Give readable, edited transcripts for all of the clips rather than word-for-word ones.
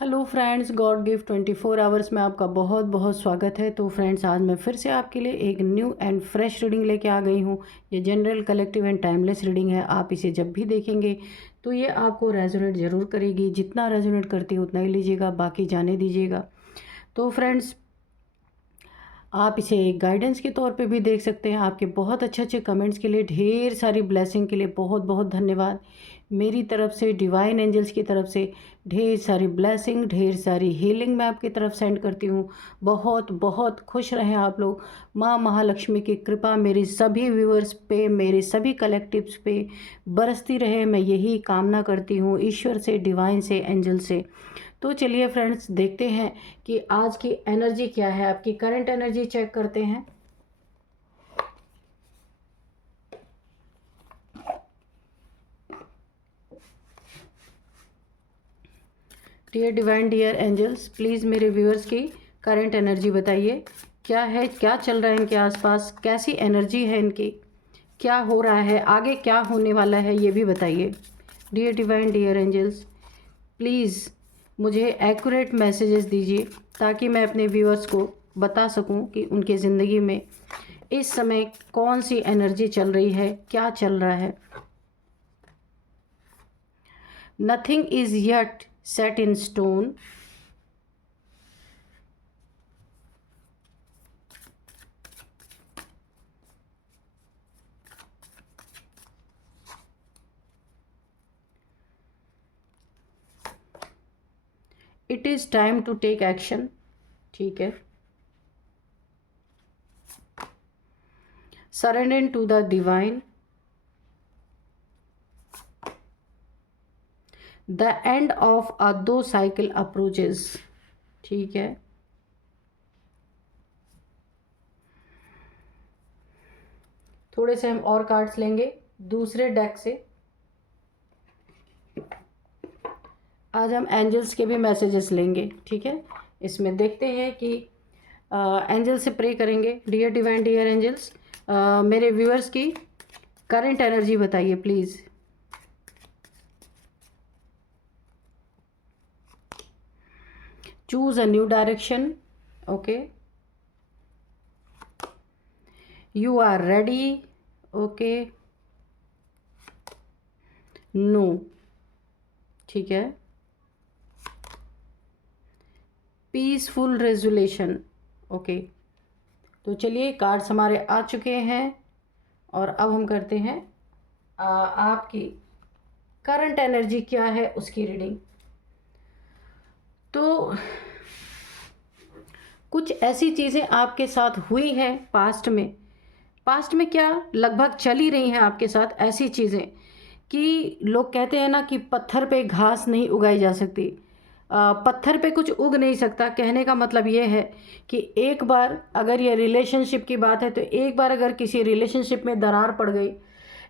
Hello friends, God gift 24 hours में आपका बहुत बहुत स्वागत है। तो फ्रेंड्स, आज मैं फिर से आपके लिए एक न्यू एंड फ्रेश रीडिंग लेके आ गई हूँ। ये general, collective and timeless reading है। आप इसे जब भी देखेंगे तो ये आपको रेजोनेट ज़रूर करेगी। जितना रेजोनेट करती है उतना ही लीजिएगा, बाकी जाने दीजिएगा। तो फ्रेंड्स, आप इसे एक गाइडेंस के तौर पे भी देख सकते हैं। आपके बहुत अच्छे अच्छे कमेंट्स के लिए, ढेर सारी ब्लेसिंग के लिए बहुत बहुत धन्यवाद। मेरी तरफ से, डिवाइन एंजल्स की तरफ से ढेर सारी ब्लेसिंग, ढेर सारी हीलिंग मैं आपकी तरफ सेंड करती हूँ। बहुत बहुत खुश रहें आप लोग। माँ महालक्ष्मी की कृपा मेरी सभी व्यूअर्स पे, मेरे सभी कलेक्टिव्स पे बरसती रहे, मैं यही कामना करती हूँ ईश्वर से, डिवाइन से, एंजल से। तो चलिए फ्रेंड्स, देखते हैं कि आज की एनर्जी क्या है। आपकी करंट एनर्जी चेक करते हैं। Dear divine, dear angels, please मेरे व्यूअर्स की करंट एनर्जी बताइए। क्या है, क्या चल रहा है इनके आसपास, कैसी एनर्जी है इनकी, क्या हो रहा है, आगे क्या होने वाला है, ये भी बताइए। Dear divine, dear angels, please मुझे एक्यूरेट मैसेजेस दीजिए ताकि मैं अपने व्यूअर्स को बता सकूं कि उनके ज़िंदगी में इस समय कौन सी एनर्जी चल रही है, क्या चल रहा है। Nothing is yet set in stone. It is time to take action. ठीक है। Surrender to the divine. The end of a दो साइकिल अप्रोचेस। ठीक है। थोड़े से हम और कार्ड्स लेंगे दूसरे डेक से। आज हम एंजल्स के भी मैसेजेस लेंगे। ठीक है। इसमें देखते हैं कि एंजल से प्रे करेंगे। डियर डिवाइन, डियर एंजल्स, मेरे व्यूअर्स की करंट एनर्जी बताइए please. Choose a new direction. Okay, you are ready. Okay, no. ठीक है। Peaceful resolution. ओके, तो चलिए कार्ड्स हमारे आ चुके हैं और अब हम करते हैं आपकी करंट एनर्जी क्या है उसकी रीडिंग। तो कुछ ऐसी चीज़ें आपके साथ हुई हैं पास्ट में क्या लगभग चल ही रही हैं आपके साथ ऐसी चीज़ें कि लोग कहते हैं ना कि पत्थर पे घास नहीं उगाई जा सकती। पत्थर पे कुछ उग नहीं सकता। कहने का मतलब ये है कि एक बार अगर ये रिलेशनशिप की बात है तो एक बार अगर किसी रिलेशनशिप में दरार पड़ गई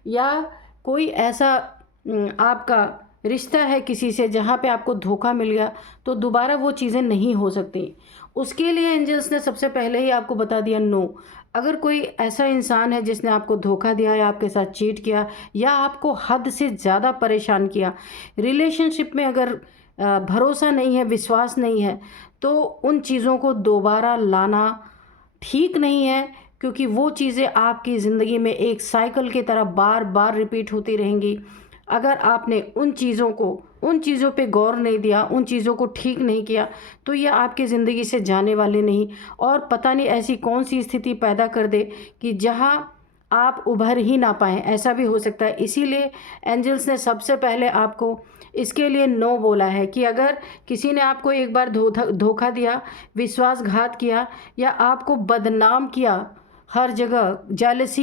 या कोई ऐसा आपका रिश्ता है किसी से जहाँ पे आपको धोखा मिल गया तो दोबारा वो चीज़ें नहीं हो सकती। उसके लिए एंजल्स ने सबसे पहले ही आपको बता दिया नो। अगर कोई ऐसा इंसान है जिसने आपको धोखा दिया या आपके साथ चीट किया या आपको हद से ज़्यादा परेशान किया, रिलेशनशिप में अगर भरोसा नहीं है, विश्वास नहीं है, तो उन चीज़ों को दोबारा लाना ठीक नहीं है, क्योंकि वो चीज़ें आपकी ज़िंदगी में एक साइकिल की तरह बार बार रिपीट होती रहेंगी। अगर आपने उन चीज़ों पे गौर नहीं दिया, उन चीज़ों को ठीक नहीं किया, तो ये आपकी ज़िंदगी से जाने वाले नहीं और पता नहीं ऐसी कौन सी स्थिति पैदा कर दे कि जहाँ आप उभर ही ना पाएँ, ऐसा भी हो सकता है। इसीलिए एंजल्स ने सबसे पहले आपको इसके लिए नो बोला है कि अगर किसी ने आपको एक बार धोखा दिया, विश्वासघात किया या आपको बदनाम किया, हर जगह जेलस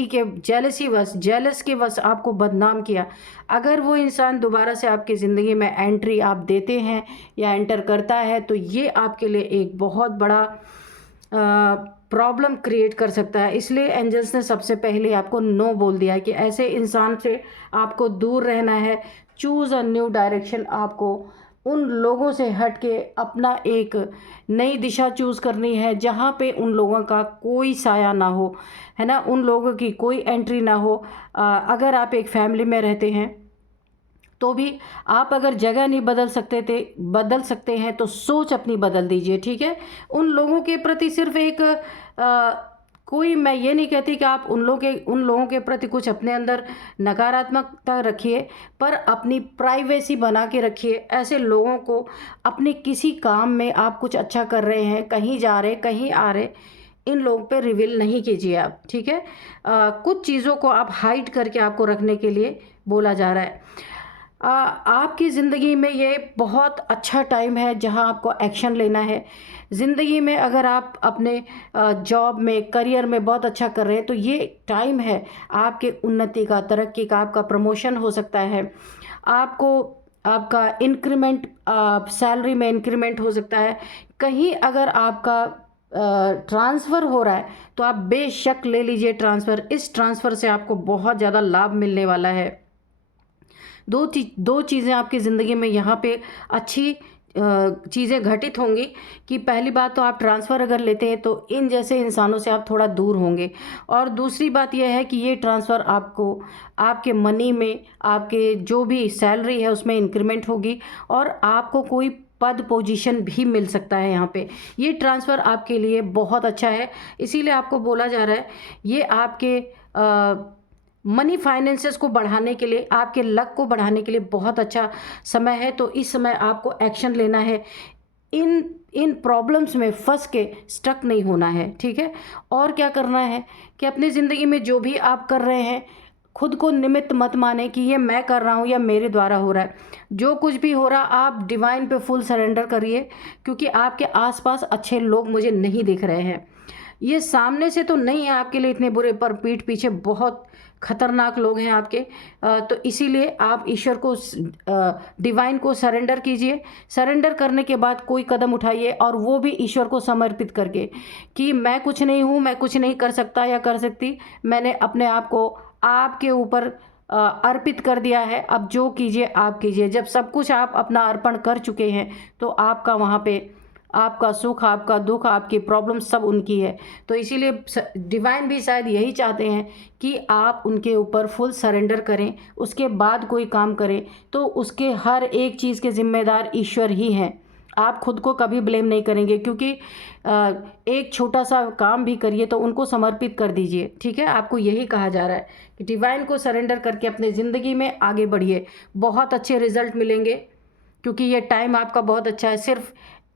के वश आपको बदनाम किया, अगर वो इंसान दोबारा से आपकी ज़िंदगी में एंट्री आप देते हैं या एंटर करता है तो ये आपके लिए एक बहुत बड़ा प्रॉब्लम क्रिएट कर सकता है। इसलिए एंजल्स ने सबसे पहले आपको नो बोल दिया कि ऐसे इंसान से आपको दूर रहना है। चूज़ अ न्यू डायरेक्शन। आपको उन लोगों से हट के अपना एक नई दिशा चूज़ करनी है जहाँ पे उन लोगों का कोई साया ना हो, है ना, उन लोगों की कोई एंट्री ना हो। अगर आप एक फैमिली में रहते हैं तो भी आप अगर जगह नहीं बदल सकते हैं तो सोच अपनी बदल दीजिए, ठीक है। उन लोगों के प्रति सिर्फ एक कोई, मैं ये नहीं कहती कि आप उन लोगों के प्रति कुछ अपने अंदर नकारात्मकता रखिए, पर अपनी प्राइवेसी बना के रखिए। ऐसे लोगों को अपने किसी काम में आप कुछ अच्छा कर रहे हैं, कहीं जा रहे कहीं आ रहे, इन लोगों पे रिवील नहीं कीजिए आप, ठीक है। कुछ चीज़ों को आप हाइड करके आपको रखने के लिए बोला जा रहा है। आपकी ज़िंदगी में ये बहुत अच्छा टाइम है जहां आपको एक्शन लेना है। ज़िंदगी में अगर आप अपने जॉब में, करियर में बहुत अच्छा कर रहे हैं तो ये टाइम है आपके उन्नति का, तरक्की का, आपका प्रमोशन हो सकता है, आपको आपका इंक्रीमेंट, सैलरी में इंक्रीमेंट हो सकता है। कहीं अगर आपका ट्रांसफ़र हो रहा है तो आप बेशक ले लीजिए ट्रांसफ़र। इस ट्रांसफ़र से आपको बहुत ज़्यादा लाभ मिलने वाला है। दो चीज़ें आपकी ज़िंदगी में यहाँ पे अच्छी चीज़ें घटित होंगी कि पहली बात तो आप ट्रांसफ़र अगर लेते हैं तो इन जैसे इंसानों से आप थोड़ा दूर होंगे, और दूसरी बात यह है कि ये ट्रांसफ़र आपको आपके मनी में, आपके जो भी सैलरी है उसमें इंक्रीमेंट होगी, और आपको कोई पद पोजीशन भी मिल सकता है यहाँ पे। ये ट्रांसफ़र आपके लिए बहुत अच्छा है, इसीलिए आपको बोला जा रहा है ये आपके मनी फाइनेंसेस को बढ़ाने के लिए, आपके लक को बढ़ाने के लिए बहुत अच्छा समय है। तो इस समय आपको एक्शन लेना है, इन प्रॉब्लम्स में फंस के स्टक नहीं होना है, ठीक है। और क्या करना है कि अपनी ज़िंदगी में जो भी आप कर रहे हैं, खुद को निमित्त मत माने कि ये मैं कर रहा हूँ या मेरे द्वारा हो रहा है। जो कुछ भी हो रहा आप डिवाइन पे फुल सरेंडर करिए, क्योंकि आपके आसपास अच्छे लोग मुझे नहीं दिख रहे हैं। ये सामने से तो नहीं है आपके लिए इतने बुरे, पर पीठ पीछे बहुत खतरनाक लोग हैं आपके। तो इसीलिए आप ईश्वर को, डिवाइन को सरेंडर कीजिए। सरेंडर करने के बाद कोई कदम उठाइए, और वो भी ईश्वर को समर्पित करके कि मैं कुछ नहीं हूँ, मैं कुछ नहीं कर सकता या कर सकती, मैंने अपने आप को आपके ऊपर अर्पित कर दिया है। अब जो कीजिए आप कीजिए। जब सब कुछ आप अपना अर्पण कर चुके हैं तो आपका वहाँ पे आपका सुख, आपका दुख, आपकी प्रॉब्लम सब उनकी है। तो इसीलिए डिवाइन भी शायद यही चाहते हैं कि आप उनके ऊपर फुल सरेंडर करें, उसके बाद कोई काम करें तो उसके हर एक चीज़ के ज़िम्मेदार ईश्वर ही हैं। आप खुद को कभी ब्लेम नहीं करेंगे, क्योंकि एक छोटा सा काम भी करिए तो उनको समर्पित कर दीजिए, ठीक है। आपको यही कहा जा रहा है कि डिवाइन को सरेंडर करके अपने ज़िंदगी में आगे बढ़िए, बहुत अच्छे रिजल्ट मिलेंगे, क्योंकि ये टाइम आपका बहुत अच्छा है। सिर्फ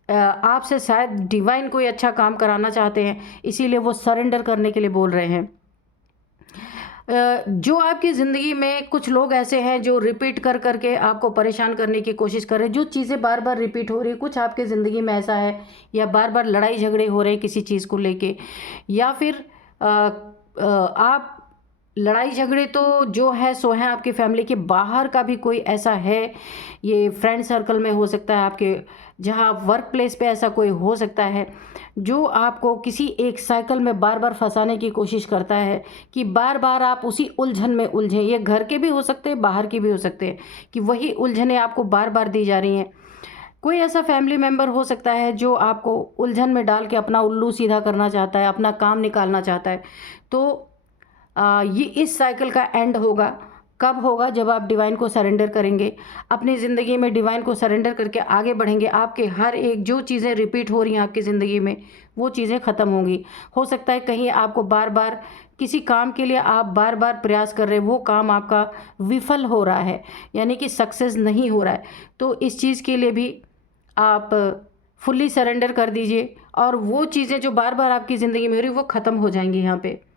आपसे शायद डिवाइन कोई अच्छा काम कराना चाहते हैं, इसीलिए वो सरेंडर करने के लिए बोल रहे हैं। जो आपकी ज़िंदगी में कुछ लोग ऐसे हैं जो रिपीट कर करके आपको परेशान करने की कोशिश कर रहे हैं, जो चीज़ें बार बार रिपीट हो रही है, कुछ आपके ज़िंदगी में ऐसा है, या बार बार लड़ाई झगड़े हो रहे हैं किसी चीज़ को लेके, या फिर आप लड़ाई झगड़े तो जो है सो है आपकी फैमिली के बाहर का भी कोई ऐसा है, ये फ्रेंड सर्कल में हो सकता है, आपके जहाँ वर्क प्लेस पे ऐसा कोई हो सकता है जो आपको किसी एक साइकिल में बार बार फंसाने की कोशिश करता है कि बार बार आप उसी उलझन में उलझें। ये घर के भी हो सकते हैं, बाहर के भी हो सकते हैं, कि वही उलझनें आपको बार बार दी जा रही हैं। कोई ऐसा फैमिली मेम्बर हो सकता है जो आपको उलझन में डाल के अपना उल्लू सीधा करना चाहता है, अपना काम निकालना चाहता है। तो ये इस साइकिल का एंड होगा। कब होगा? जब आप डिवाइन को सरेंडर करेंगे, अपनी ज़िंदगी में डिवाइन को सरेंडर करके आगे बढ़ेंगे। आपके हर एक जो चीज़ें रिपीट हो रही हैं आपकी ज़िंदगी में, वो चीज़ें ख़त्म होंगी। हो सकता है कहीं आपको बार बार किसी काम के लिए आप बार बार प्रयास कर रहे हैं, वो काम आपका विफल हो रहा है, यानी कि सक्सेस नहीं हो रहा है। तो इस चीज़ के लिए भी आप फुल्ली सरेंडर कर दीजिए, और वो चीज़ें जो बार बार आपकी ज़िंदगी में हो रही वो ख़त्म हो जाएंगी यहाँ पे।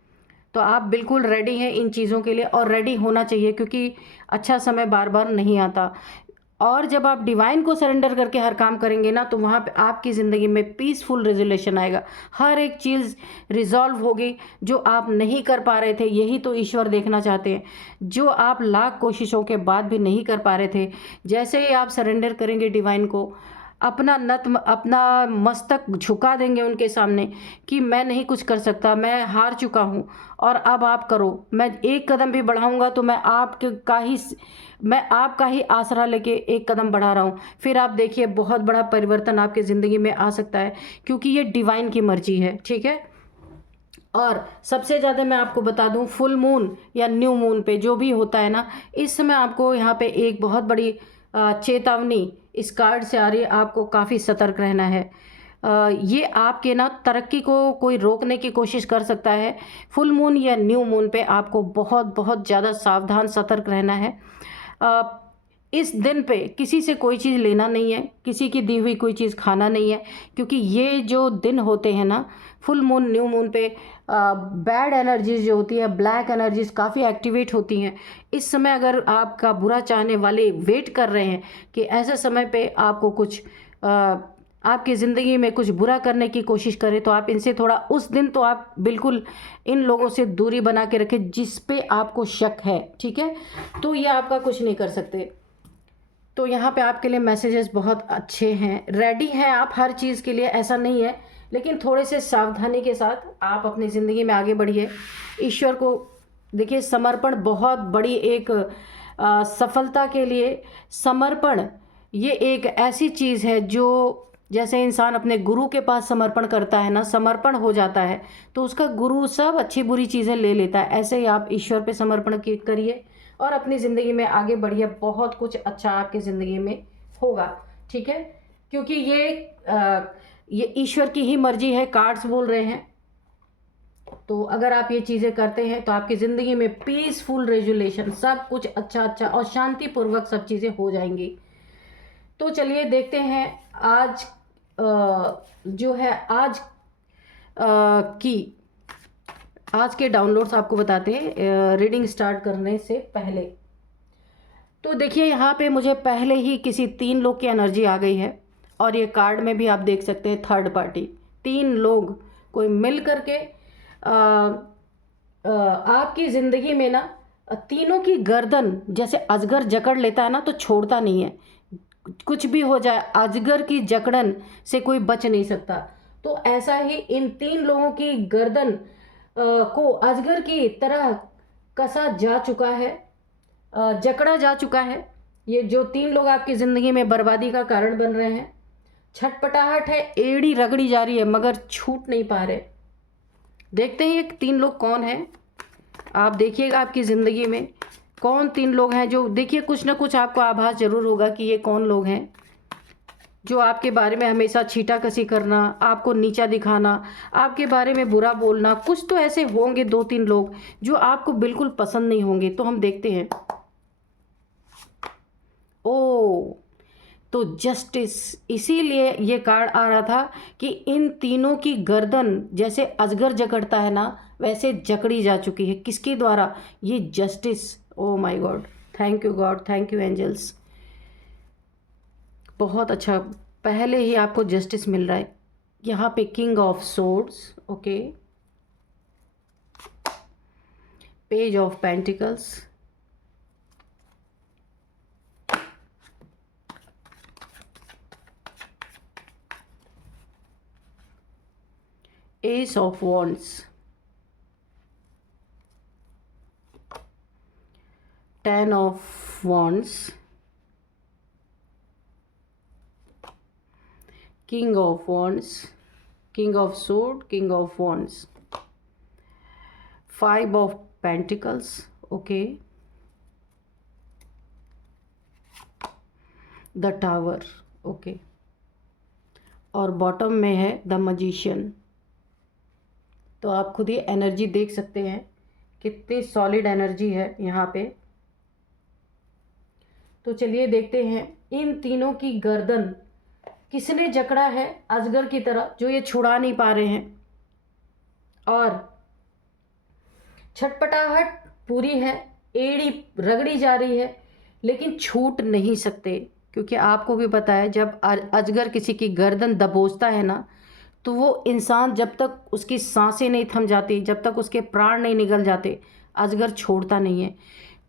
तो आप बिल्कुल रेडी हैं इन चीज़ों के लिए, और रेडी होना चाहिए, क्योंकि अच्छा समय बार बार नहीं आता। और जब आप डिवाइन को सरेंडर करके हर काम करेंगे ना, तो वहाँ पे आपकी ज़िंदगी में पीसफुल रेजोल्यूशन आएगा। हर एक चीज़ रिजॉल्व होगी जो आप नहीं कर पा रहे थे। यही तो ईश्वर देखना चाहते हैं, जो आप लाख कोशिशों के बाद भी नहीं कर पा रहे थे। जैसे ही आप सरेंडर करेंगे डिवाइन को, अपना मस्तक झुका देंगे उनके सामने कि मैं नहीं कुछ कर सकता, मैं हार चुका हूँ, और अब आप करो। मैं एक कदम भी बढ़ाऊंगा तो मैं आपका ही आसरा लेके एक कदम बढ़ा रहा हूँ। फिर आप देखिए बहुत बड़ा परिवर्तन आपकी ज़िंदगी में आ सकता है, क्योंकि ये डिवाइन की मर्जी है, ठीक है। और सबसे ज़्यादा मैं आपको बता दूं, फुल मून या न्यू मून पे जो भी होता है ना, इस समय आपको यहाँ पे एक बहुत बड़ी चेतावनी इस कार्ड से आ रही है। आपको काफ़ी सतर्क रहना है। ये आपके ना तरक्की को कोई रोकने की कोशिश कर सकता है। फुल मून या न्यू मून पे आपको बहुत बहुत ज़्यादा सावधान सतर्क रहना है। इस दिन पे किसी से कोई चीज़ लेना नहीं है, किसी की दी हुई कोई चीज़ खाना नहीं है, क्योंकि ये जो दिन होते हैं ना, फुल मून न्यू मून पे बैड एनर्जीज जो होती है, ब्लैक एनर्जीज काफ़ी एक्टिवेट होती हैं। इस समय अगर आपका बुरा चाहने वाले वेट कर रहे हैं कि ऐसे समय पे आपको कुछ आपकी ज़िंदगी में कुछ बुरा करने की कोशिश करें, तो आप इनसे थोड़ा उस दिन तो आप बिल्कुल इन लोगों से दूरी बना के रखें जिस पे आपको शक है, ठीक है। तो ये आपका कुछ नहीं कर सकते। तो यहाँ पे आपके लिए मैसेजेस बहुत अच्छे हैं, रेडी हैं आप हर चीज़ के लिए, ऐसा नहीं है, लेकिन थोड़े से सावधानी के साथ आप अपनी ज़िंदगी में आगे बढ़िए। ईश्वर को देखिए, समर्पण बहुत बड़ी एक सफलता के लिए समर्पण, ये एक ऐसी चीज़ है जो जैसे इंसान अपने गुरु के पास समर्पण करता है ना, समर्पण हो जाता है, तो उसका गुरु सब अच्छी बुरी चीज़ें ले लेता है। ऐसे ही आप ईश्वर पे समर्पण करिए और अपनी ज़िंदगी में आगे बढ़िए। बहुत कुछ अच्छा आपकी ज़िंदगी में होगा, ठीक है, क्योंकि ये ईश्वर की ही मर्जी है, कार्ड्स बोल रहे हैं। तो अगर आप ये चीज़ें करते हैं तो आपकी ज़िंदगी में पीसफुल रेजुलेशन, सब कुछ अच्छा अच्छा और शांतिपूर्वक सब चीज़ें हो जाएंगी। तो चलिए देखते हैं आज जो है आज के डाउनलोड्स आपको बताते हैं रीडिंग स्टार्ट करने से पहले। तो देखिए, यहाँ पे मुझे पहले ही किसी 3 लोग की एनर्जी आ गई है, और ये कार्ड में भी आप देख सकते हैं थर्ड पार्टी, 3 लोग कोई मिल करके आपकी ज़िंदगी में ना, तीनों की गर्दन जैसे अजगर जकड़ लेता है ना, तो छोड़ता नहीं है। कुछ भी हो जाए, अजगर की जकड़न से कोई बच नहीं सकता। तो ऐसा ही इन 3 लोगों की गर्दन को अजगर की तरह कसा जा चुका है, जकड़ा जा चुका है। ये जो 3 लोग आपकी ज़िंदगी में बर्बादी का कारण बन रहे हैं, छटपटाहट है, एड़ी रगड़ी जा रही है मगर छूट नहीं पा रहे। देखते हैं ये 3 लोग कौन है। आप देखिएगा आपकी ज़िंदगी में कौन 3 लोग हैं जो, देखिए कुछ ना कुछ आपको आभास जरूर होगा कि ये कौन लोग हैं जो आपके बारे में हमेशा छीटाकसी करना, आपको नीचा दिखाना, आपके बारे में बुरा बोलना। कुछ तो ऐसे होंगे 2-3 लोग जो आपको बिल्कुल पसंद नहीं होंगे। तो हम देखते हैं। ओ, तो जस्टिस, इसीलिए ये कार्ड आ रहा था कि इन तीनों की गर्दन जैसे अजगर जकड़ता है ना, वैसे जकड़ी जा चुकी है। किसके द्वारा? ये justice. Oh my god, thank you god, thank you angels. बहुत अच्छा, पहले ही आपको जस्टिस मिल रहा है। यहाँ पे king of swords, okay, page of pentacles, S of wands, 10 of wands, king of wands, king of sword, king of wands, 5 of pentacles, okay, the tower, okay, और bottom में है द मैजिशियन। तो आप खुद ही एनर्जी देख सकते हैं कितनी सॉलिड एनर्जी है यहाँ पे। तो चलिए देखते हैं इन तीनों की गर्दन किसने जकड़ा है अजगर की तरह, जो ये छुड़ा नहीं पा रहे हैं, और छटपटाहट पूरी है, एड़ी रगड़ी जा रही है, लेकिन छूट नहीं सकते। क्योंकि आपको भी पता है जब अजगर किसी की गर्दन दबोचता है ना, तो वो इंसान जब तक उसकी सांसें नहीं थम जाती, जब तक उसके प्राण नहीं निकल जाते, अजगर छोड़ता नहीं है।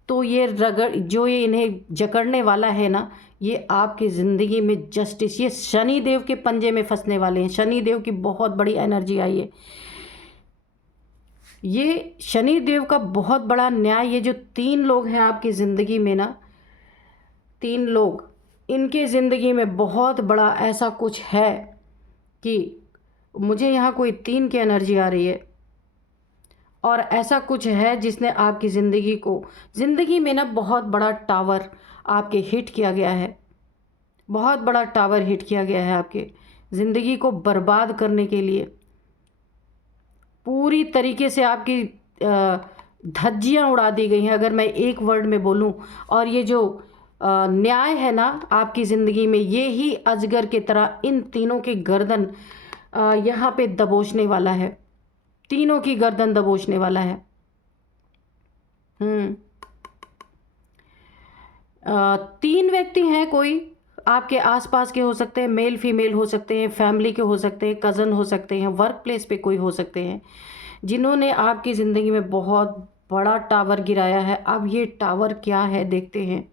तो ये रगड़ जो ये इन्हें जकड़ने वाला है ना, ये आपकी ज़िंदगी में जस्टिस, ये शनि देव के पंजे में फंसने वाले हैं। शनि देव की बहुत बड़ी एनर्जी आई है। ये शनि देव का बहुत बड़ा न्याय। ये जो 3 लोग हैं आपकी ज़िंदगी में ना, 3 लोग, इनके ज़िंदगी में बहुत बड़ा ऐसा कुछ है कि मुझे यहाँ कोई 3 की एनर्जी आ रही है। और ऐसा कुछ है जिसने आपकी ज़िंदगी में ना बहुत बड़ा टावर आपके हिट किया गया है, बहुत बड़ा टावर हिट किया गया है आपके ज़िंदगी को बर्बाद करने के लिए। पूरी तरीके से आपकी धज्जियाँ उड़ा दी गई हैं, अगर मैं एक वर्ड में बोलूँ। और ये जो न्याय है ना आपकी ज़िंदगी में, ये ही अजगर की तरह इन तीनों की गर्दन यहाँ पे दबोचने वाला है, तीनों की गर्दन दबोचने वाला है। तीन व्यक्ति हैं, कोई आपके आसपास के हो सकते हैं, मेल फीमेल हो सकते हैं, फैमिली के हो सकते हैं, कज़न हो सकते हैं, वर्क प्लेस पे कोई हो सकते हैं, जिन्होंने आपकी ज़िंदगी में बहुत बड़ा टावर गिराया है। अब ये टावर क्या है देखते हैं।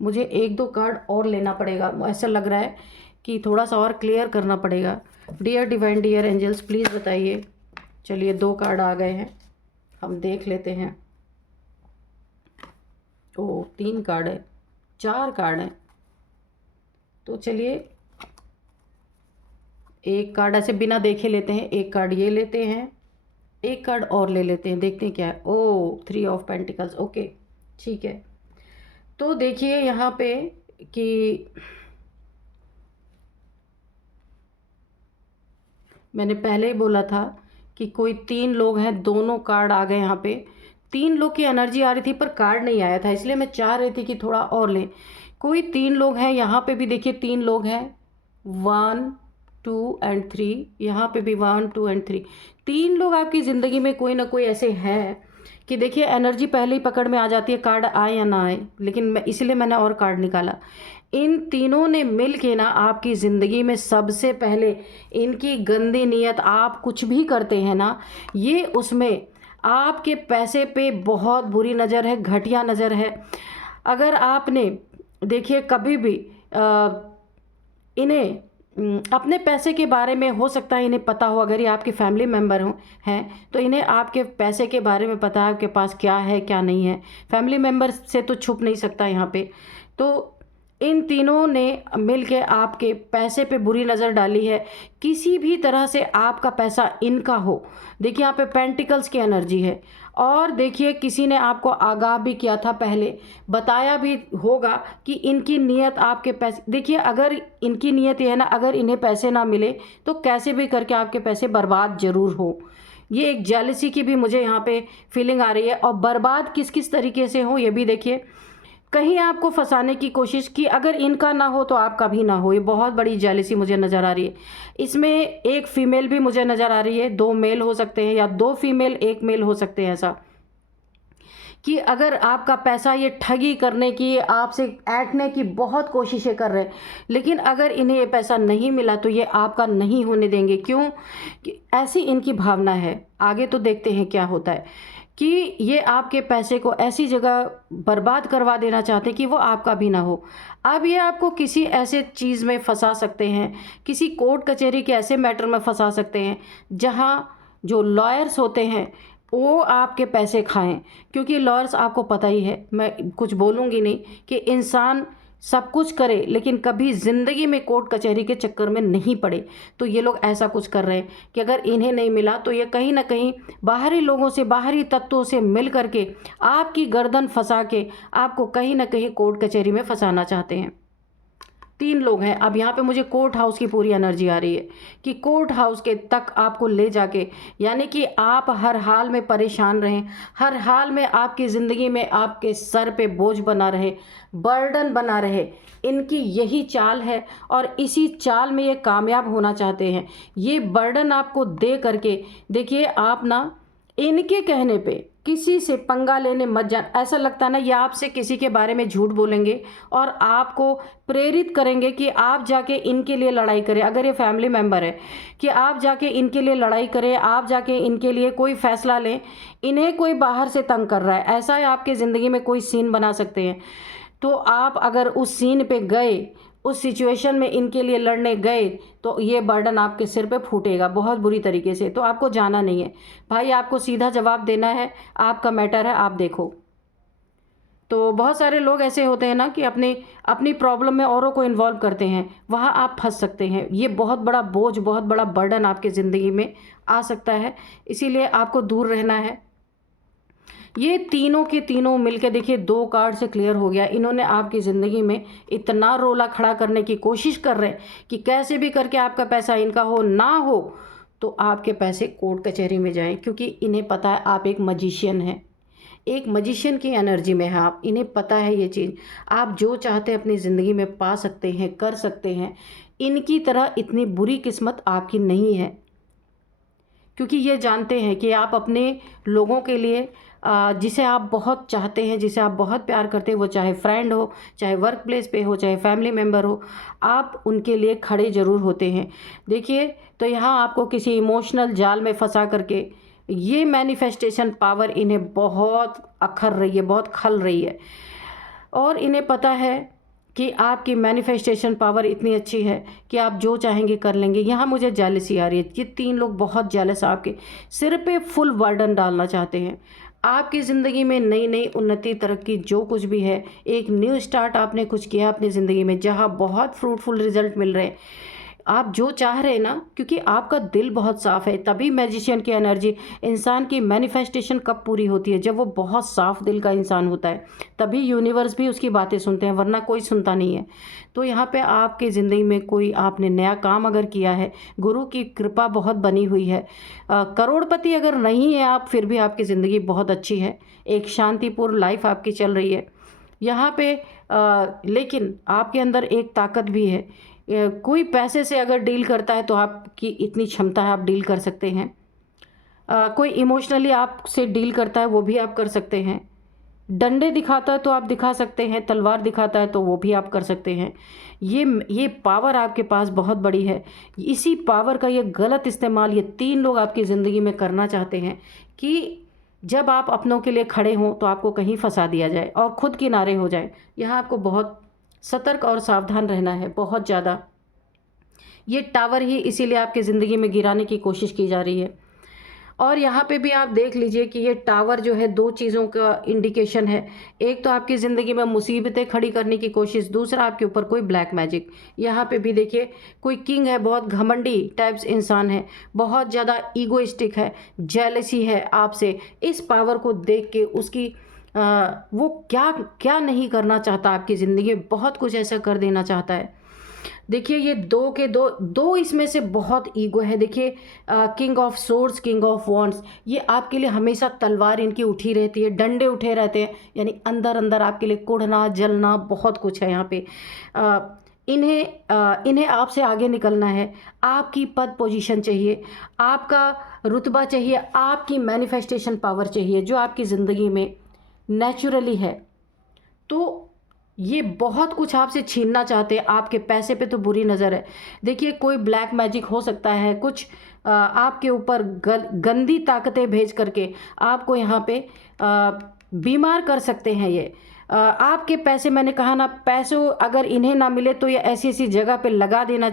मुझे एक दो कार्ड और लेना पड़ेगा, ऐसा लग रहा है कि थोड़ा सा और क्लियर करना पड़ेगा। Dear divine, dear angels, please बताइए। चलिए 2 कार्ड आ गए हैं, हम देख लेते हैं। ओ 3 कार्ड है, 4 कार्ड हैं, तो चलिए एक कार्ड ऐसे बिना देखे लेते हैं, एक कार्ड ये लेते हैं, एक कार्ड और ले लेते हैं, देखते हैं क्या है। ओ 3 ऑफ पेंटिकल्स, ओके ठीक है। तो देखिए यहाँ पे कि मैंने पहले ही बोला था कि कोई 3 लोग हैं, दोनों कार्ड आ गए यहाँ पे। 3 लोग की एनर्जी आ रही थी पर कार्ड नहीं आया था, इसलिए मैं चाह रही थी कि थोड़ा और लें। कोई 3 लोग हैं, यहाँ पे भी देखिए 3 लोग हैं, 1 2 एंड 3, यहाँ पे भी 1 2 एंड 3। 3 लोग आपकी ज़िंदगी में कोई ना कोई ऐसे हैं कि देखिए एनर्जी पहले ही पकड़ में आ जाती है, कार्ड आए या ना आए, लेकिन मैं इसलिए मैंने और कार्ड निकाला। इन तीनों ने मिल के ना आपकी ज़िंदगी में सबसे पहले इनकी गंदी नीयत, आप कुछ भी करते हैं ना, ये उसमें आपके पैसे पे बहुत बुरी नज़र है, घटिया नज़र है। अगर आपने देखिए कभी भी इन्हें अपने पैसे के बारे में हो सकता है इन्हें पता हो, अगर ये आपके फैमिली मेम्बर हो हैं तो इन्हें आपके पैसे के बारे में पता है, आपके पास क्या है क्या नहीं है। फैमिली मेम्बर से तो छुप नहीं सकता यहाँ पे। तो इन तीनों ने मिलके आपके पैसे पे बुरी नज़र डाली है, किसी भी तरह से आपका पैसा इनका हो। देखिए यहाँ पे पेंटिकल्स की एनर्जी है, और देखिए किसी ने आपको आगाह भी किया था, पहले बताया भी होगा कि इनकी नीयत आपके पैसे, देखिए अगर इनकी नीयत ये है ना, अगर इन्हें पैसे ना मिले तो कैसे भी करके आपके पैसे बर्बाद ज़रूर हो। ये एक जेलसी की भी मुझे यहाँ पे फीलिंग आ रही है, और बर्बाद किस किस तरीके से हो ये भी देखिए। कहीं आपको फंसाने की कोशिश की, अगर इनका ना हो तो आपका भी ना हो, ये बहुत बड़ी जेलसी मुझे नज़र आ रही है। इसमें एक फीमेल भी मुझे नज़र आ रही है, 2 मेल हो सकते हैं या 2 फीमेल 1 मेल हो सकते हैं। ऐसा कि अगर आपका पैसा ये ठगी करने की, आपसे ऐंठने की बहुत कोशिशें कर रहे हैं, लेकिन अगर इन्हें ये पैसा नहीं मिला तो ये आपका नहीं होने देंगे। क्यों? कि ऐसी इनकी भावना है। आगे तो देखते हैं क्या होता है कि ये आपके पैसे को ऐसी जगह बर्बाद करवा देना चाहते हैं कि वो आपका भी ना हो। अब ये आपको किसी ऐसे चीज़ में फंसा सकते हैं, किसी कोर्ट कचहरी के ऐसे मैटर में फंसा सकते हैं जहाँ जो लॉयर्स होते हैं वो आपके पैसे खाएं। क्योंकि लॉयर्स, आपको पता ही है, मैं कुछ बोलूँगी नहीं, कि इंसान सब कुछ करे लेकिन कभी ज़िंदगी में कोर्ट कचहरी के चक्कर में नहीं पड़े। तो ये लोग ऐसा कुछ कर रहे हैं कि अगर इन्हें नहीं मिला तो ये कहीं ना कहीं बाहरी लोगों से, बाहरी तत्वों से मिल करके आपकी गर्दन फंसा के आपको कहीं ना कहीं कोर्ट कचहरी में फंसाना चाहते हैं। 3 लोग हैं। अब यहाँ पे मुझे कोर्ट हाउस की पूरी एनर्जी आ रही है कि कोर्ट हाउस के तक आपको ले जाके, यानी कि आप हर हाल में परेशान रहें, हर हाल में आपकी ज़िंदगी में आपके सर पे बोझ बना रहे, बर्डन बना रहे। इनकी यही चाल है और इसी चाल में ये कामयाब होना चाहते हैं। ये बर्डन आपको दे करके, देखिए आप ना इनके कहने पे किसी से पंगा लेने मत जान। ऐसा लगता है ना ये आपसे किसी के बारे में झूठ बोलेंगे और आपको प्रेरित करेंगे कि आप जाके इनके लिए लड़ाई करें। अगर ये फैमिली मेम्बर है, कि आप जाके इनके लिए लड़ाई करें, आप जाके इनके लिए कोई फैसला लें। इन्हें कोई बाहर से तंग कर रहा है, ऐसा है आपके ज़िंदगी में कोई सीन बना सकते हैं। तो आप अगर उस सीन पे गए, उस सिचुएशन में इनके लिए लड़ने गए, तो ये बर्डन आपके सिर पे फूटेगा बहुत बुरी तरीके से। तो आपको जाना नहीं है भाई, आपको सीधा जवाब देना है, आपका मैटर है। आप देखो तो बहुत सारे लोग ऐसे होते हैं ना कि अपनी अपनी प्रॉब्लम में औरों को इन्वॉल्व करते हैं, वहाँ आप फंस सकते हैं। ये बहुत बड़ा बोझ, बहुत बड़ा बर्डन आपकी ज़िंदगी में आ सकता है, इसीलिए आपको दूर रहना है। ये तीनों के तीनों मिलके देखिए, 2 कार्ड से क्लियर हो गया। इन्होंने आपकी ज़िंदगी में इतना रोला खड़ा करने की कोशिश कर रहे हैं कि कैसे भी करके आपका पैसा इनका हो ना हो तो आपके पैसे कोर्ट कचहरी में जाएं, क्योंकि इन्हें पता है आप एक मजिशियन हैं, एक मजिशियन की एनर्जी में है आप। इन्हें पता है ये चीज़, आप जो चाहते हैं अपनी ज़िंदगी में पा सकते हैं, कर सकते हैं। इनकी तरह इतनी बुरी किस्मत आपकी नहीं है, क्योंकि ये जानते हैं कि आप अपने लोगों के लिए जिसे आप बहुत चाहते हैं, जिसे आप बहुत प्यार करते हैं, वो चाहे फ्रेंड हो, चाहे वर्क प्लेस पे हो, चाहे फैमिली मेम्बर हो, आप उनके लिए खड़े ज़रूर होते हैं। देखिए, तो यहाँ आपको किसी इमोशनल जाल में फंसा करके ये मैनिफेस्टेशन पावर इन्हें बहुत अखर रही है, बहुत खल रही है, और इन्हें पता है कि आपकी मैनिफेस्टेशन पावर इतनी अच्छी है कि आप जो चाहेंगे कर लेंगे। यहाँ मुझे जेलसी आ रही है, ये 3 लोग बहुत जेलस आपके सिर पे फुल बर्डन डालना चाहते हैं। आपकी ज़िंदगी में नई नई उन्नति, तरक्की, जो कुछ भी है, एक न्यू स्टार्ट आपने कुछ किया अपनी ज़िंदगी में, जहाँ बहुत फ्रूटफुल रिजल्ट मिल रहे हैं। आप जो चाह रहे हैं ना, क्योंकि आपका दिल बहुत साफ़ है, तभी मैजिशियन की एनर्जी, इंसान की मैनिफेस्टेशन कब पूरी होती है, जब वो बहुत साफ़ दिल का इंसान होता है, तभी यूनिवर्स भी उसकी बातें सुनते हैं, वरना कोई सुनता नहीं है। तो यहाँ पे आपकी ज़िंदगी में कोई आपने नया काम अगर किया है, गुरु की कृपा बहुत बनी हुई है। करोड़पति अगर नहीं है आप, फिर भी आपकी ज़िंदगी बहुत अच्छी है, एक शांतिपूर्ण लाइफ आपकी चल रही है यहाँ पे। लेकिन आपके अंदर एक ताकत भी है। कोई पैसे से अगर डील करता है तो आपकी इतनी क्षमता है, आप डील कर सकते हैं। कोई इमोशनली आपसे डील करता है, वो भी आप कर सकते हैं। डंडे दिखाता है तो आप दिखा सकते हैं, तलवार दिखाता है तो वो भी आप कर सकते हैं। ये पावर आपके पास बहुत बड़ी है। इसी पावर का ये गलत इस्तेमाल ये 3 लोग आपकी ज़िंदगी में करना चाहते हैं कि जब आप अपनों के लिए खड़े हों तो आपको कहीं फंसा दिया जाए और खुद किनारे हो जाए। यहाँ आपको बहुत सतर्क और सावधान रहना है, बहुत ज़्यादा। ये टावर ही इसीलिए आपकी ज़िंदगी में गिराने की कोशिश की जा रही है। और यहाँ पे भी आप देख लीजिए कि ये टावर जो है 2 चीज़ों का इंडिकेशन है। एक तो आपकी ज़िंदगी में मुसीबतें खड़ी करने की कोशिश, दूसरा आपके ऊपर कोई ब्लैक मैजिक। यहाँ पे भी देखिए, कोई किंग है, बहुत घमंडी टाइप्स इंसान है, बहुत ज़्यादा ईगोइस्टिक है, जेलसी है आपसे। इस पावर को देख के उसकी वो क्या क्या नहीं करना चाहता आपकी ज़िंदगी में, बहुत कुछ ऐसा कर देना चाहता है। देखिए, ये 2 के 2 इसमें से बहुत ईगो है। देखिए, king of swords, king of wands, ये आपके लिए हमेशा तलवार इनकी उठी रहती है, डंडे उठे रहते हैं, यानी अंदर अंदर आपके लिए कुढ़ना जलना बहुत कुछ है यहाँ पे। इन्हें आपसे आगे निकलना है। आपकी पद पोजीशन चाहिए, आपका रुतबा चाहिए, आपकी मैनिफेस्टेशन पावर चाहिए जो आपकी ज़िंदगी में नेचुरली है। तो ये बहुत कुछ आपसे छीनना चाहते हैं। आपके पैसे पे तो बुरी नज़र है। देखिए, कोई ब्लैक मैजिक हो सकता है, कुछ आपके ऊपर गंदी ताकतें भेज करके आपको यहाँ पे बीमार कर सकते हैं। ये आपके पैसे, मैंने कहा ना, पैसों अगर इन्हें ना मिले तो ये ऐसी ऐसी जगह पे लगा देना,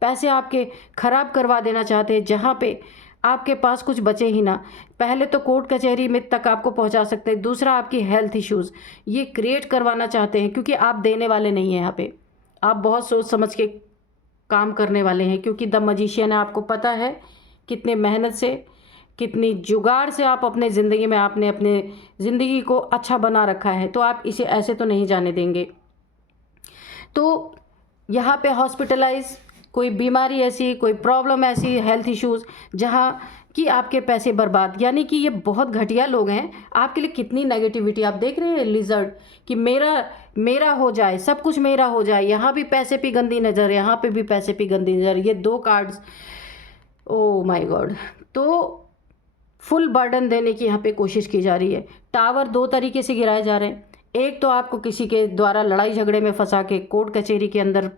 पैसे आपके ख़राब करवा देना चाहते हैं जहाँ पे आपके पास कुछ बचे ही ना। पहले तो कोर्ट कचहरी में तक आपको पहुंचा सकते हैं, दूसरा आपकी हेल्थ इश्यूज़ ये क्रिएट करवाना चाहते हैं, क्योंकि आप देने वाले नहीं हैं। यहाँ पे आप बहुत सोच समझ के काम करने वाले हैं, क्योंकि द मजिशियन है। आपको पता है कितने मेहनत से, कितनी जुगाड़ से आप अपने ज़िंदगी में आपने अपने ज़िंदगी को अच्छा बना रखा है, तो आप इसे ऐसे तो नहीं जाने देंगे। तो यहाँ पे हॉस्पिटलाइज, कोई बीमारी ऐसी, कोई प्रॉब्लम ऐसी, हेल्थ इश्यूज़ जहाँ कि आपके पैसे बर्बाद, यानी कि ये बहुत घटिया लोग हैं। आपके लिए कितनी नेगेटिविटी आप देख रहे हैं, लिजर्ड, कि मेरा हो जाए, सब कुछ मेरा हो जाए। यहाँ भी पैसे पे गंदी नज़र, यहाँ पे भी पैसे पे गंदी नज़र। ये 2 कार्ड्स, ओ माय गॉड। तो फुल बर्डन देने की यहाँ पे कोशिश की जा रही है। टावर 2 तरीके से गिराए जा रहे हैं। एक तो आपको किसी के द्वारा लड़ाई झगड़े में फंसा के कोर्ट कचहरी के अंदर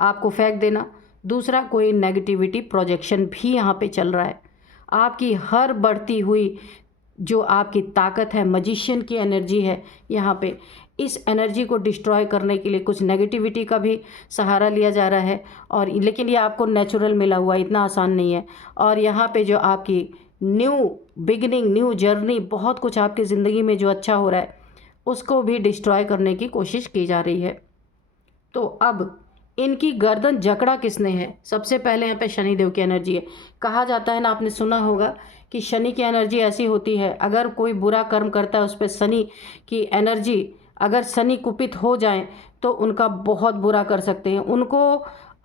आपको फेंक देना, दूसरा कोई नेगेटिविटी प्रोजेक्शन भी यहाँ पे चल रहा है। आपकी हर बढ़ती हुई जो आपकी ताकत है, मजिशियन की एनर्जी है, यहाँ पे इस एनर्जी को डिस्ट्रॉय करने के लिए कुछ नेगेटिविटी का भी सहारा लिया जा रहा है। और लेकिन ये आपको नेचुरल मिला हुआ, इतना आसान नहीं है। और यहाँ पे जो आपकी न्यू बिगिनिंग, न्यू जर्नी, बहुत कुछ आपकी ज़िंदगी में जो अच्छा हो रहा है, उसको भी डिस्ट्रॉय करने की कोशिश की जा रही है। तो अब इनकी गर्दन जकड़ा किसने है? सबसे पहले यहाँ पे शनिदेव की एनर्जी है। कहा जाता है ना, आपने सुना होगा कि शनि की एनर्जी ऐसी होती है, अगर कोई बुरा कर्म करता है उस पर शनि की एनर्जी, अगर शनि कुपित हो जाए तो उनका बहुत बुरा कर सकते हैं। उनको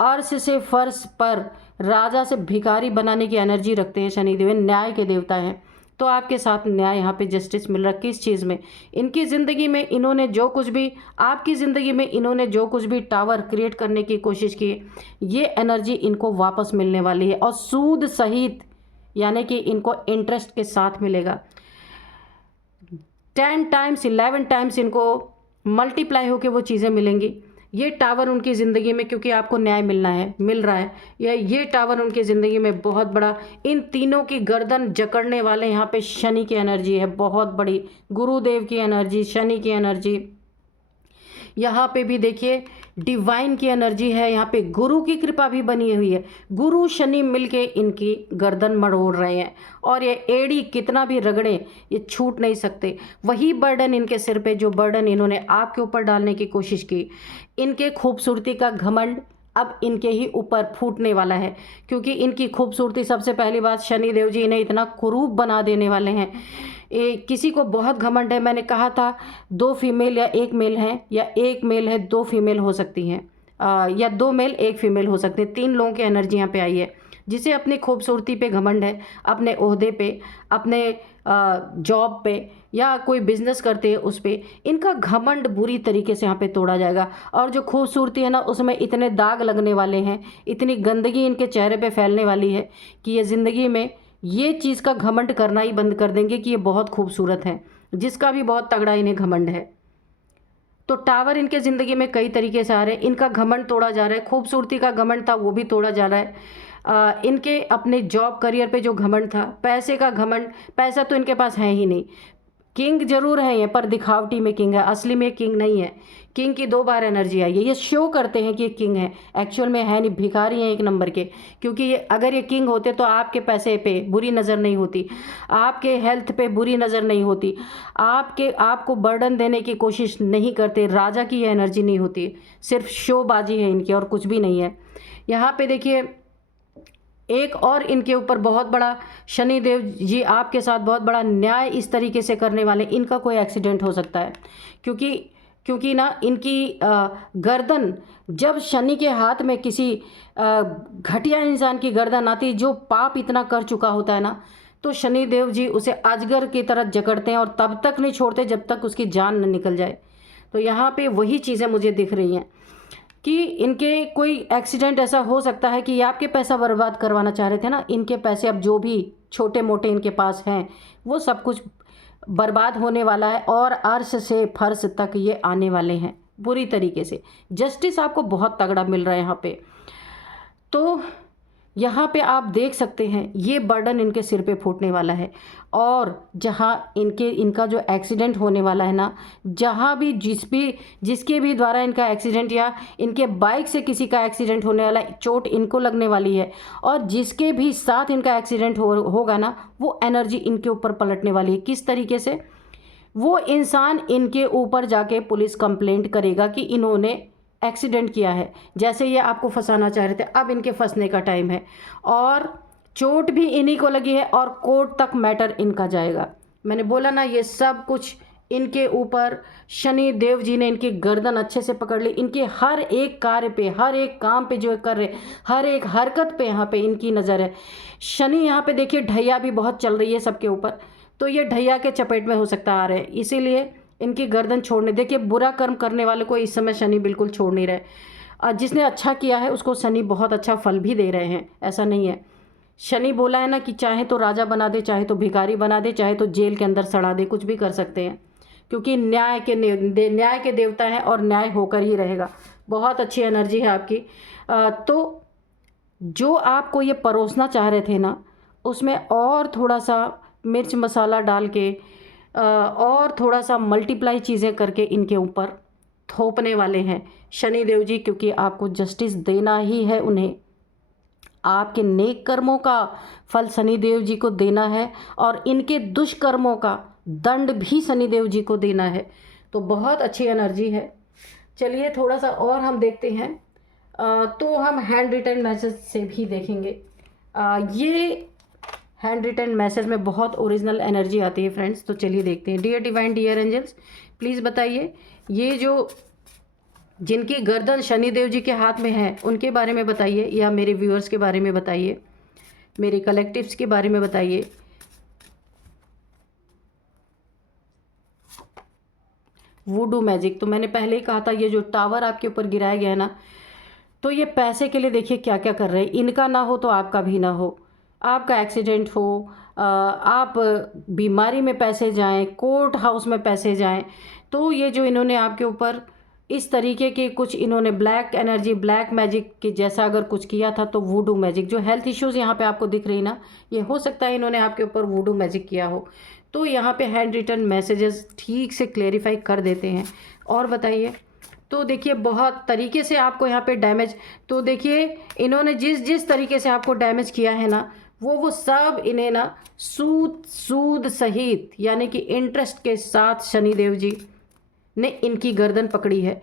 अर्श से फर्श पर राजा से भिखारी बनाने की एनर्जी रखते हैं शनिदेव, न्याय के देवता हैं। तो आपके साथ न्याय यहाँ पे जस्टिस मिल रहा है। किस चीज़ में? इनकी ज़िंदगी में इन्होंने जो कुछ भी, आपकी ज़िंदगी में इन्होंने जो कुछ भी टावर क्रिएट करने की कोशिश की, ये एनर्जी इनको वापस मिलने वाली है और सूद सहित, यानी कि इनको इंटरेस्ट के साथ मिलेगा। 10 टाइम्स 11 टाइम्स इनको मल्टीप्लाई होकर वो चीज़ें मिलेंगी। ये टावर उनकी ज़िंदगी में, क्योंकि आपको न्याय मिल रहा है, या ये टावर उनकी ज़िंदगी में बहुत बड़ा, इन तीनों की गर्दन जकड़ने वाले यहाँ पे शनि की एनर्जी है बहुत बड़ी, गुरुदेव की एनर्जी, शनि की एनर्जी। यहाँ पे भी देखिए डिवाइन की एनर्जी है, यहाँ पे गुरु की कृपा भी बनी हुई है। गुरु शनि मिलके इनकी गर्दन मरोड़ रहे हैं और ये एड़ी कितना भी रगड़े ये छूट नहीं सकते। वही बर्डन इनके सिर पे जो बर्डन इन्होंने आपके ऊपर डालने की कोशिश की, इनके खूबसूरती का घमंड अब इनके ही ऊपर फूटने वाला है, क्योंकि इनकी खूबसूरती, सबसे पहली बात, शनिदेव जी इन्हें इतना कुरूप बना देने वाले हैं। किसी को बहुत घमंड है, मैंने कहा था 2 फीमेल या 1 मेल है, या 1 मेल है 2 फीमेल हो सकती हैं, या 2 मेल 1 फीमेल हो सकते हैं। 3 लोगों की एनर्जी यहाँ पे आई है, जिसे अपनी खूबसूरती पे घमंड है, अपने ओहदे पे, अपने जॉब पे, या कोई बिजनेस करते हैं उस पर, इनका घमंड बुरी तरीके से यहाँ पे तोड़ा जाएगा। और जो खूबसूरती है ना, उसमें इतने दाग लगने वाले हैं, इतनी गंदगी इनके चेहरे पे फैलने वाली है कि ये ज़िंदगी में ये चीज़ का घमंड करना ही बंद कर देंगे कि ये बहुत खूबसूरत है, जिसका भी बहुत तगड़ा इन्हें घमंड है। तो टावर इनके ज़िंदगी में कई तरीके से आ रहे हैं, इनका घमंड तोड़ा जा रहा है। खूबसूरती का घमंड था वो भी तोड़ा जा रहा है। इनके अपने जॉब करियर पे जो घमंड था, पैसे का घमंड, पैसा तो इनके पास है ही नहीं। किंग जरूर है ये, पर दिखावटी में किंग है, असली में किंग नहीं है। किंग की 2 बार एनर्जी आई है, ये शो करते हैं कि ये किंग है, एक्चुअल में है नहीं, भिखारी हैं 1 नंबर के। क्योंकि ये अगर ये किंग होते तो आपके पैसे पे बुरी नज़र नहीं होती, आपके हेल्थ पे बुरी नज़र नहीं होती, आपको बर्डन देने की कोशिश नहीं करते, राजा की ये एनर्जी नहीं होती। सिर्फ शोबाजी है इनकी और कुछ भी नहीं है। यहाँ पे देखिए एक और इनके ऊपर बहुत बड़ा, शनिदेव जी आपके साथ बहुत बड़ा न्याय इस तरीके से करने वाले, इनका कोई एक्सीडेंट हो सकता है। क्योंकि ना इनकी गर्दन, जब शनि के हाथ में किसी घटिया इंसान की गर्दन आती, जो पाप इतना कर चुका होता है ना, तो शनिदेव जी उसे अजगर की तरह जकड़ते हैं और तब तक नहीं छोड़ते जब तक उसकी जान न निकल जाए। तो यहाँ पे वही चीज़ें मुझे दिख रही हैं कि इनके कोई एक्सीडेंट ऐसा हो सकता है कि ये आपके पैसा बर्बाद करवाना चाह रहे थे ना, इनके पैसे अब जो भी छोटे मोटे इनके पास हैं वो सब कुछ बर्बाद होने वाला है और अर्श से फर्श तक ये आने वाले हैं बुरी तरीके से। जस्टिस आपको बहुत तगड़ा मिल रहा है यहाँ पे। तो यहाँ पे आप देख सकते हैं ये बर्डन इनके सिर पे फूटने वाला है। और जहाँ इनका जो एक्सीडेंट होने वाला है ना, जहाँ भी जिसके भी द्वारा इनका एक्सीडेंट, या इनके बाइक से किसी का एक्सीडेंट होने वाला, चोट इनको लगने वाली है, और जिसके भी साथ इनका एक्सीडेंट होगा ना, वो एनर्जी इनके ऊपर पलटने वाली है। किस तरीके से? वो इंसान इनके ऊपर जाके पुलिस कंप्लेंट करेगा कि इन्होंने एक्सीडेंट किया है। जैसे ये आपको फंसाना चाह रहे थे, अब इनके फंसने का टाइम है, और चोट भी इन्हीं को लगी है और कोर्ट तक मैटर इनका जाएगा। मैंने बोला ना, ये सब कुछ इनके ऊपर शनि देव जी ने इनकी गर्दन अच्छे से पकड़ ली। इनके हर एक कार्य पे, हर एक काम पे जो कर रहे, हर एक हरकत पे यहाँ पे इनकी नज़र है। शनि यहाँ पे देखिए ढैया भी बहुत चल रही है सबके ऊपर, तो ये ढैया के चपेट में हो सकता आ रहे हैं, इसीलिए इनकी गर्दन छोड़ने। देखिए बुरा कर्म करने वाले को इस समय शनि बिल्कुल छोड़ नहीं रहे। जिसने अच्छा किया है उसको शनि बहुत अच्छा फल भी दे रहे हैं, ऐसा नहीं है। शनि बोला है ना कि चाहे तो राजा बना दे, चाहे तो भिखारी बना दे, चाहे तो जेल के अंदर सड़ा दे, कुछ भी कर सकते हैं, क्योंकि न्याय के देवता हैं और न्याय होकर ही रहेगा। बहुत अच्छी एनर्जी है आपकी। तो जो आपको ये परोसना चाह रहे थे ना, उसमें और थोड़ा सा मिर्च मसाला डाल के और थोड़ा सा मल्टीप्लाई चीज़ें करके इनके ऊपर थोपने वाले हैं शनिदेव जी, क्योंकि आपको जस्टिस देना ही है उन्हें। आपके नेक कर्मों का फल शनिदेव जी को देना है और इनके दुष्कर्मों का दंड भी शनिदेव जी को देना है। तो बहुत अच्छी एनर्जी है। चलिए थोड़ा सा और हम देखते हैं। तो हम हैंड रिटन मैसेज से भी देखेंगे। ये हैंड रिटन मैसेज में बहुत ओरिजिनल एनर्जी आती है फ्रेंड्स। तो चलिए देखते हैं। Dear divine, dear angels, please बताइए, ये जो जिनकी गर्दन शनिदेव जी के हाथ में है उनके बारे में बताइए, या मेरे व्यूअर्स के बारे में बताइए, मेरे कलेक्टिव्स के बारे में बताइए। वुडू मैजिक, तो मैंने पहले ही कहा था, ये जो टावर आपके ऊपर गिराया गया है ना, तो ये पैसे के लिए देखिए क्या क्या कर रहे हैं। इनका ना हो तो आपका भी ना हो, आपका एक्सीडेंट हो, आप बीमारी में पैसे जाएं, कोर्ट हाउस में पैसे जाएं, तो ये जो इन्होंने आपके ऊपर इस तरीके के कुछ इन्होंने ब्लैक एनर्जी, ब्लैक मैजिक के जैसा अगर कुछ किया था, तो वुडू मैजिक, जो हेल्थ इश्यूज़ यहाँ पे आपको दिख रही ना, ये हो सकता है इन्होंने आपके ऊपर वुडू मैजिक किया हो। तो यहाँ पे हैंड रिटन मैसेजेस ठीक से क्लेरिफाई कर देते हैं। और बताइए, तो देखिए बहुत तरीके से आपको यहाँ पे डैमेज, तो देखिए इन्होंने जिस जिस तरीके से आपको डैमेज किया है ना, वो सब इन्हें ना सूद सहित, यानी कि इंटरेस्ट के साथ शनिदेव जी ने इनकी गर्दन पकड़ी है।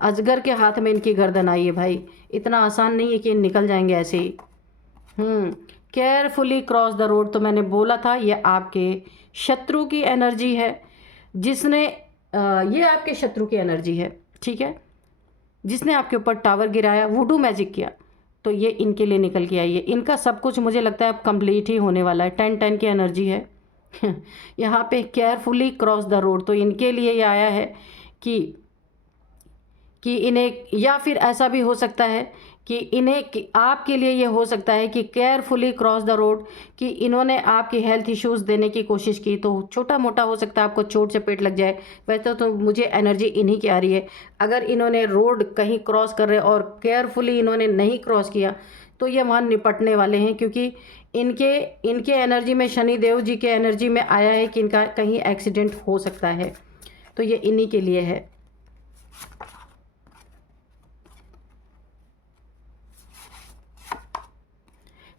अजगर के हाथ में इनकी गर्दन आई है भाई, इतना आसान नहीं है कि निकल जाएंगे ऐसे ही। केयरफुली क्रॉस द रोड, तो मैंने बोला था ये आपके शत्रु की एनर्जी है, जिसने ये आपके शत्रु की एनर्जी है, ठीक है, जिसने आपके ऊपर टावर गिराया, वुडू मैजिक किया, तो ये इनके लिए निकल के आई है। इनका सब कुछ मुझे लगता है अब कंप्लीट ही होने वाला है। 10-10 की एनर्जी है यहाँ पे केयरफुली क्रॉस द रोड, तो इनके लिए ये आया है कि इन्हें, या फिर ऐसा भी हो सकता है कि इन्हें, कि आपके लिए ये हो सकता है कि केयरफुली क्रॉस द रोड, कि इन्होंने आपकी हेल्थ इश्यूज़ देने की कोशिश की, तो छोटा मोटा हो सकता है आपको चोट चपेट लग जाए। वैसे तो मुझे एनर्जी इन्हीं की आ रही है। अगर इन्होंने रोड कहीं क्रॉस कर रहे और केयरफुली इन्होंने नहीं क्रॉस किया, तो ये वहाँ निपटने वाले हैं, क्योंकि इनके एनर्जी में, शनिदेव जी के एनर्जी में आया है कि इनका कहीं एक्सीडेंट हो सकता है, तो ये इन्हीं के लिए है।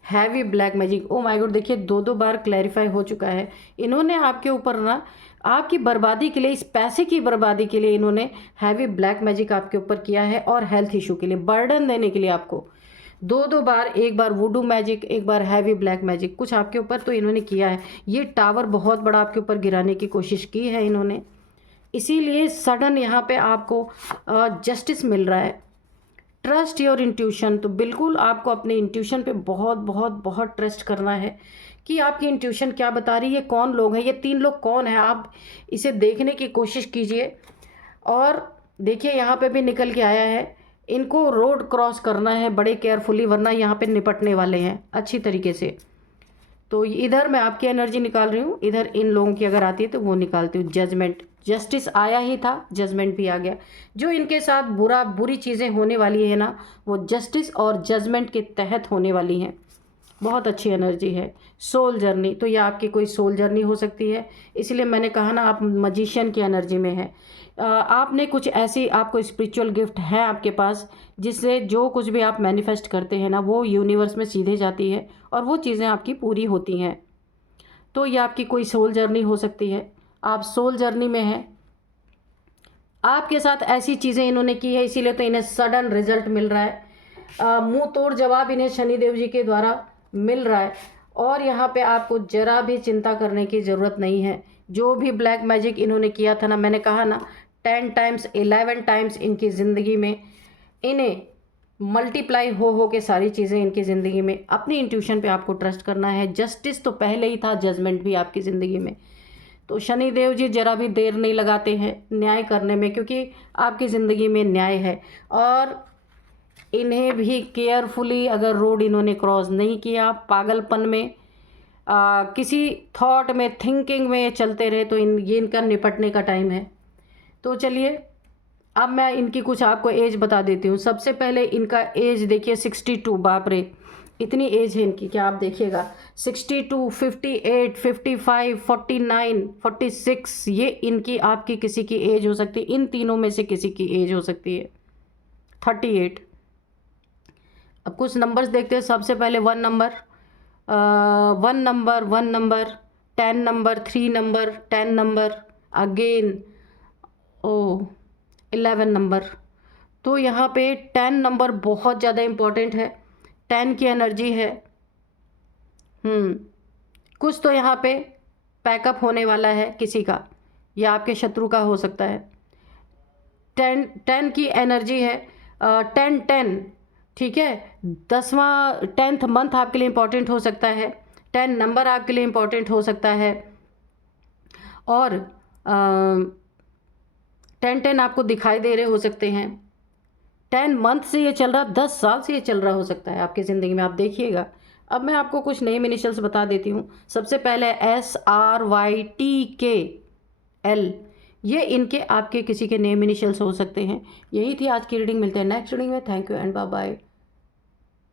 Heavy black magic, O my God, देखिए 2-2 बार क्लैरिफाई हो चुका है। इन्होंने आपके ऊपर ना, आपकी बर्बादी के लिए, इस पैसे की बर्बादी के लिए इन्होंने हैवी ब्लैक मैजिक आपके ऊपर किया है, और हेल्थ इशू के लिए, बर्डन देने के लिए आपको 2-2 बार, एक बार वुडू मैजिक, एक बार हैवी ब्लैक मैजिक, कुछ आपके ऊपर तो इन्होंने किया है। ये टावर बहुत बड़ा आपके ऊपर गिराने की कोशिश की है इन्होंने, इसीलिए सडन यहाँ पे आपको जस्टिस मिल रहा है। ट्रस्ट योर इंट्यूशन, तो बिल्कुल आपको अपने इंट्यूशन पे बहुत बहुत बहुत ट्रस्ट करना है कि आपकी इंट्यूशन क्या बता रही है, कौन लोग हैं, ये 3 लोग कौन है, आप इसे देखने की कोशिश कीजिए। और देखिए यहाँ पे भी निकल के आया है, इनको रोड क्रॉस करना है बड़े केयरफुली, वरना यहाँ पे निपटने वाले हैं अच्छी तरीके से। तो इधर मैं आपकी एनर्जी निकाल रही हूँ, इधर इन लोगों की अगर आती है तो वो निकालती हूँ। जजमेंट, जस्टिस आया ही था, जजमेंट भी आ गया। जो इनके साथ बुरी चीज़ें होने वाली है ना, वो जस्टिस और जजमेंट के तहत होने वाली हैं। बहुत अच्छी एनर्जी है। सोल जर्नी, तो ये आपकी कोई सोल जर्नी हो सकती है, इसलिए मैंने कहा ना आप मजिशियन की एनर्जी में है। आपने कुछ ऐसी, आपको स्पिरिचुअल गिफ्ट है आपके पास, जिससे जो कुछ भी आप मैनिफेस्ट करते हैं ना, वो यूनिवर्स में सीधे जाती है और वो चीज़ें आपकी पूरी होती हैं। तो ये आपकी कोई सोल जर्नी हो सकती है, आप सोल जर्नी में हैं, आपके साथ ऐसी चीज़ें इन्होंने की है, इसीलिए तो इन्हें सडन रिजल्ट मिल रहा है। मुंह तोड़ जवाब इन्हें शनिदेव जी के द्वारा मिल रहा है। और यहाँ पे आपको जरा भी चिंता करने की ज़रूरत नहीं है। जो भी ब्लैक मैजिक इन्होंने किया था ना, मैंने कहा ना 10 टाइम्स 11 टाइम्स इनकी ज़िंदगी में इन्हें मल्टीप्लाई हो के सारी चीज़ें इनकी ज़िंदगी में। अपनी इंट्यूशन पे आपको ट्रस्ट करना है। जस्टिस तो पहले ही था, जजमेंट भी आपकी ज़िंदगी में। तो शनिदेव जी जरा भी देर नहीं लगाते हैं न्याय करने में, क्योंकि आपकी ज़िंदगी में न्याय है। और इन्हें भी केयरफुली, अगर रोड इन्होंने क्रॉस नहीं किया, पागलपन में, किसी थॉट में, थिंकिंग में चलते रहे, तो ये इनका निपटने का टाइम है। तो चलिए अब मैं इनकी कुछ आपको एज बता देती हूँ। सबसे पहले इनका एज देखिए 62, बाप रे इतनी एज है इनकी, क्या आप देखिएगा, 62, 58, 55, 49, 46, ये इनकी, आपकी किसी की एज हो सकती है, इन तीनों में से किसी की एज हो सकती है। 38। अब कुछ नंबर्स देखते हैं। सबसे पहले 1 number, 1 number, 1 number, 10 number, 3 number, 10 number, again ओ 11 नंबर। तो यहाँ पे 10 नंबर बहुत ज़्यादा इम्पोर्टेंट है, 10 की एनर्जी है। कुछ तो यहाँ पे पैकअप होने वाला है किसी का, या आपके शत्रु का हो सकता है। 10 की एनर्जी है, 10 ठीक है। 10वां 10th मंथ आपके लिए इम्पोर्टेंट हो सकता है, 10 नंबर आपके लिए इम्पोर्टेंट हो सकता है। और 10 आपको दिखाई दे रहे हो सकते हैं। 10 मंथ से ये चल रहा, 10 साल से ये चल रहा हो सकता है आपकी ज़िंदगी में, आप देखिएगा। अब मैं आपको कुछ नेम इनिशियल्स बता देती हूँ। सबसे पहले SRYTKL, ये इनके आपके किसी के नेम इनिशियल्स हो सकते हैं। यही थी आज की रीडिंग, मिलते हैं नेक्स्ट रीडिंग में। Thank you and bye bye.